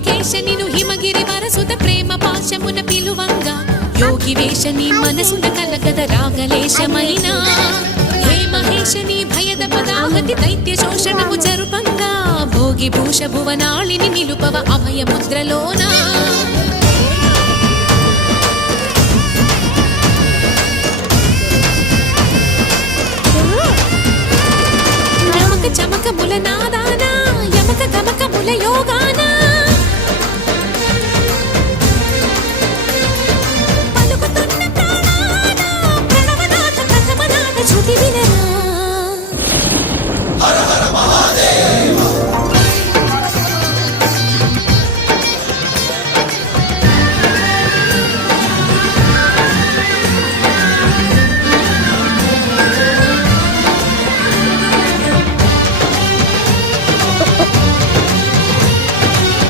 త్ర్యంబకేశ నిను హిమగిరి వరసుత ప్రేమ పాశమున పిలువంగా యోగి వేష నీ మనసున కలగద రాగలేశమైన హే మహేశ నీ భయద పదాహతి దైత్య శోషణము జరుపంగా భోగి భూష భువనాళిని నిలుపవ అభయ ముద్రలోన చమక ముల నాదానా యమక గమక ముల యోగా